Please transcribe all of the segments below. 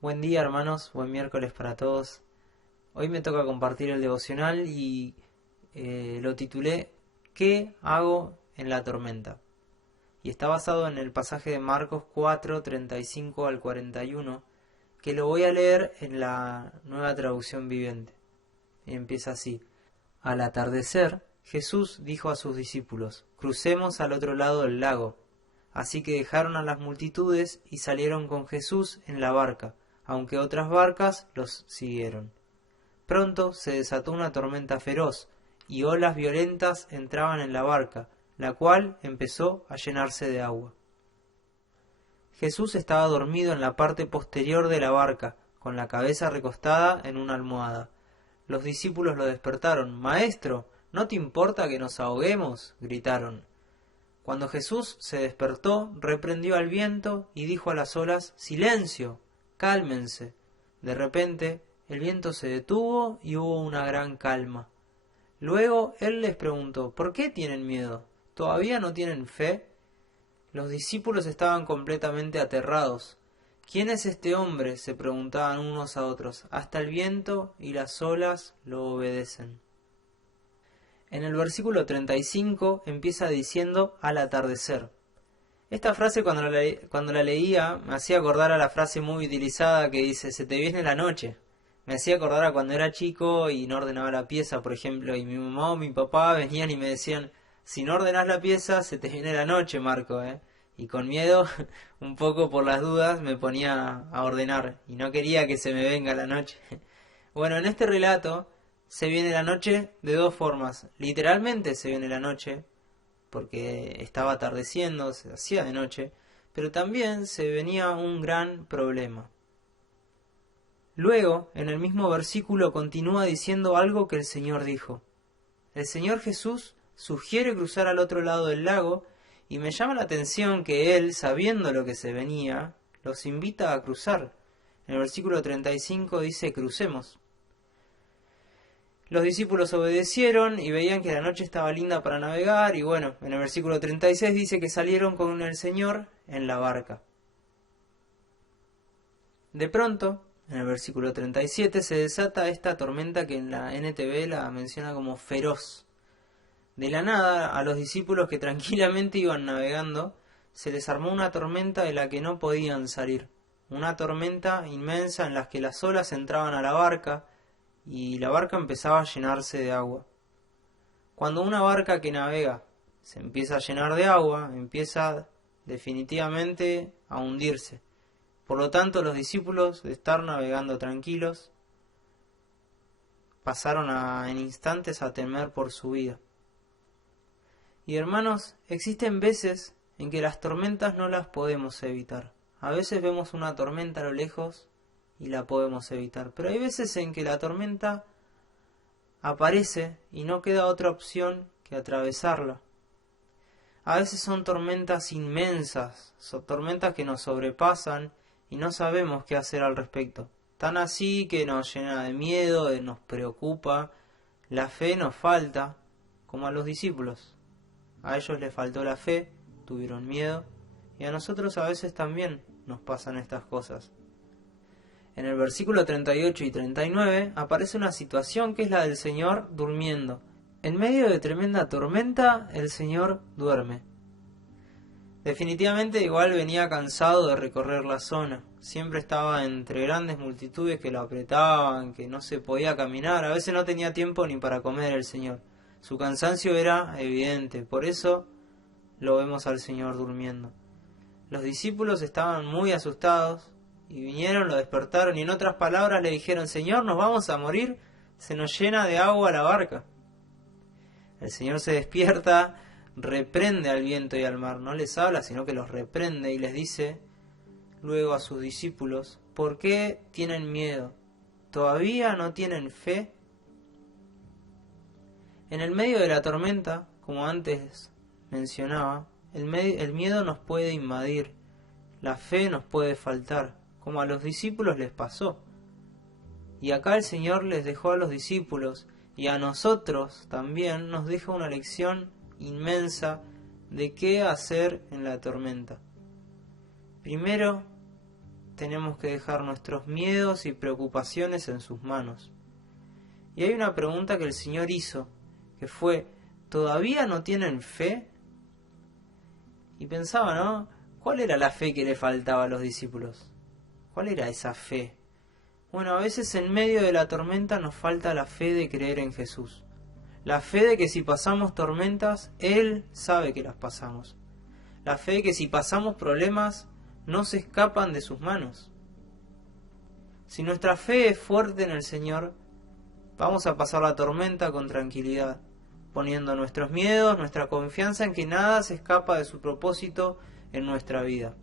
Buen día hermanos, buen miércoles para todos. Hoy me toca compartir el devocional y lo titulé ¿Qué hago en la tormenta? Y está basado en el pasaje de Marcos 4, 35 al 41, que lo voy a leer en la nueva traducción viviente. Y empieza así. Al atardecer, Jesús dijo a sus discípulos, crucemos al otro lado del lago. Así que dejaron a las multitudes y salieron con Jesús en la barca, aunque otras barcas los siguieron. Pronto se desató una tormenta feroz, y olas violentas entraban en la barca, la cual empezó a llenarse de agua. Jesús estaba dormido en la parte posterior de la barca, con la cabeza recostada en una almohada. Los discípulos lo despertaron. Maestro, ¿no te importa que nos ahoguemos?, gritaron. Cuando Jesús se despertó, reprendió al viento y dijo a las olas, «Silencio, cálmense». De repente, el viento se detuvo y hubo una gran calma. Luego él les preguntó, ¿por qué tienen miedo? ¿Todavía no tienen fe? Los discípulos estaban completamente aterrados. ¿Quién es este hombre?, se preguntaban unos a otros. Hasta el viento y las olas lo obedecen. En el versículo 35 empieza diciendo al atardecer. Esta frase cuando la leía me hacía acordar a la frase muy utilizada que dice se te viene la noche. Me hacía acordar a cuando era chico y no ordenaba la pieza, por ejemplo, y mi mamá o mi papá venían y me decían si no ordenas la pieza se te viene la noche, Marco, ¿eh? Y con miedo, un poco por las dudas, me ponía a ordenar y no quería que se me venga la noche. Bueno, en este relato se viene la noche de dos formas. Literalmente se viene la noche, porque estaba atardeciendo, se hacía de noche, pero también se venía un gran problema. Luego, en el mismo versículo continúa diciendo algo que el Señor dijo. El Señor Jesús sugiere cruzar al otro lado del lago y me llama la atención que Él, sabiendo lo que se venía, los invita a cruzar. En el versículo 35 dice crucemos. Los discípulos obedecieron y veían que la noche estaba linda para navegar y bueno, en el versículo 36 dice que salieron con el Señor en la barca. De pronto, en el versículo 37 se desata esta tormenta que en la NTV la menciona como feroz. De la nada, a los discípulos que tranquilamente iban navegando, se les armó una tormenta de la que no podían salir. Una tormenta inmensa en la que las olas entraban a la barca, y la barca empezaba a llenarse de agua. Cuando una barca que navega se empieza a llenar de agua, empieza definitivamente a hundirse. Por lo tanto, los discípulos, de estar navegando tranquilos, pasaron en instantes a temer por su vida. Y hermanos, existen veces en que las tormentas no las podemos evitar. A veces vemos una tormenta a lo lejos y la podemos evitar. Pero hay veces en que la tormenta aparece y no queda otra opción que atravesarla. A veces son tormentas inmensas, son tormentas que nos sobrepasan y no sabemos qué hacer al respecto. Tan así que nos llena de miedo, nos preocupa, la fe nos falta, como a los discípulos. A ellos les faltó la fe, tuvieron miedo, y a nosotros a veces también nos pasan estas cosas. En el versículo 38 y 39 aparece una situación que es la del Señor durmiendo. En medio de tremenda tormenta, el Señor duerme. Definitivamente igual venía cansado de recorrer la zona. Siempre estaba entre grandes multitudes que lo apretaban, que no se podía caminar. A veces no tenía tiempo ni para comer el Señor. Su cansancio era evidente, por eso lo vemos al Señor durmiendo. Los discípulos estaban muy asustados y vinieron, lo despertaron y en otras palabras le dijeron, Señor, nos vamos a morir, se nos llena de agua la barca. El Señor se despierta, reprende al viento y al mar, no les habla, sino que los reprende y les dice luego a sus discípulos, ¿por qué tienen miedo? ¿Todavía no tienen fe? En el medio de la tormenta, como antes mencionaba, el miedo nos puede invadir, la fe nos puede faltar, como a los discípulos les pasó. Y acá el Señor les dejó a los discípulos y a nosotros también nos deja una lección inmensa de qué hacer en la tormenta. Primero, tenemos que dejar nuestros miedos y preocupaciones en sus manos. Y hay una pregunta que el Señor hizo, que fue: ¿todavía no tienen fe? Y pensaba, ¿no? ¿Cuál era la fe que le faltaba a los discípulos? ¿Cuál era esa fe? Bueno, a veces en medio de la tormenta nos falta la fe de creer en Jesús. La fe de que si pasamos tormentas, Él sabe que las pasamos. La fe de que si pasamos problemas, no se escapan de sus manos. Si nuestra fe es fuerte en el Señor, vamos a pasar la tormenta con tranquilidad, poniendo nuestros miedos, nuestra confianza en que nada se escapa de su propósito en nuestra vida.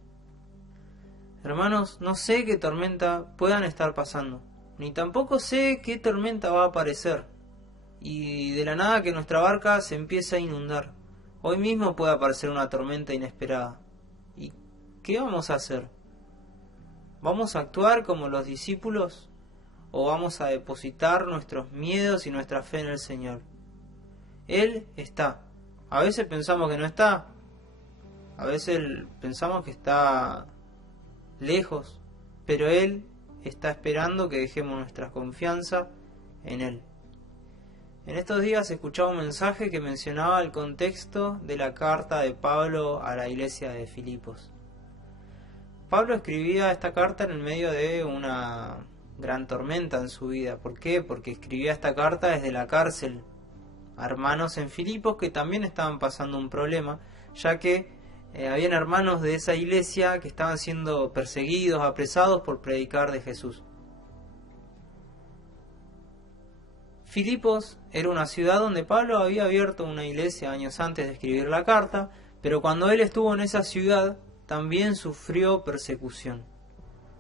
Hermanos, no sé qué tormenta puedan estar pasando, ni tampoco sé qué tormenta va a aparecer, y de la nada que nuestra barca se empiece a inundar. Hoy mismo puede aparecer una tormenta inesperada. ¿Y qué vamos a hacer? ¿Vamos a actuar como los discípulos o vamos a depositar nuestros miedos y nuestra fe en el Señor? Él está. A veces pensamos que no está, a veces pensamos que está lejos, pero Él está esperando que dejemos nuestra confianza en Él. En estos días escuchaba un mensaje que mencionaba el contexto de la carta de Pablo a la iglesia de Filipos. Pablo escribía esta carta en el medio de una gran tormenta en su vida. ¿Por qué? Porque escribía esta carta desde la cárcel a hermanos en Filipos que también estaban pasando un problema, ya que habían hermanos de esa iglesia que estaban siendo perseguidos, apresados por predicar de Jesús. Filipos era una ciudad donde Pablo había abierto una iglesia años antes de escribir la carta, pero cuando él estuvo en esa ciudad también sufrió persecución.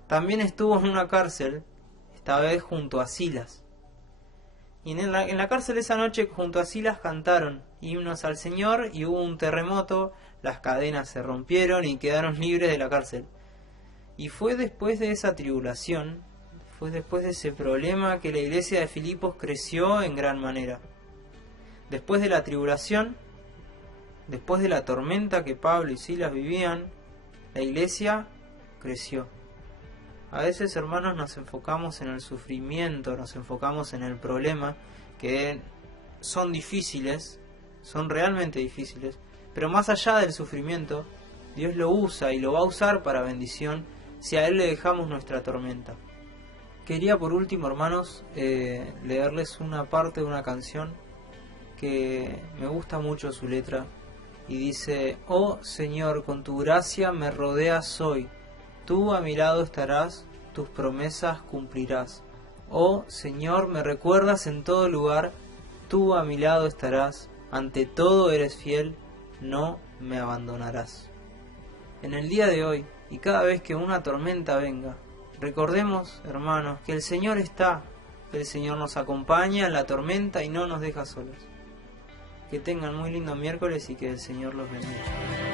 También estuvo en una cárcel, esta vez junto a Silas. Y en la cárcel esa noche junto a Silas cantaron himnos al Señor y hubo un terremoto, las cadenas se rompieron y quedaron libres de la cárcel. Y fue después de esa tribulación, fue después de ese problema que la iglesia de Filipos creció en gran manera. Después de la tribulación, después de la tormenta que Pablo y Silas vivían, la iglesia creció. A veces, hermanos, nos enfocamos en el sufrimiento, nos enfocamos en el problema, que son difíciles, son realmente difíciles, pero más allá del sufrimiento, Dios lo usa y lo va a usar para bendición si a Él le dejamos nuestra tormenta. Quería por último, hermanos, leerles una parte de una canción que me gusta mucho su letra y dice: oh Señor, con tu gracia me rodeas hoy, tú a mi lado estarás, tus promesas cumplirás. Oh Señor, me recuerdas en todo lugar, tú a mi lado estarás, ante todo eres fiel, no me abandonarás. En el día de hoy, y cada vez que una tormenta venga, recordemos, hermanos, que el Señor está, que el Señor nos acompaña en la tormenta y no nos deja solos. Que tengan muy lindo miércoles y que el Señor los bendiga.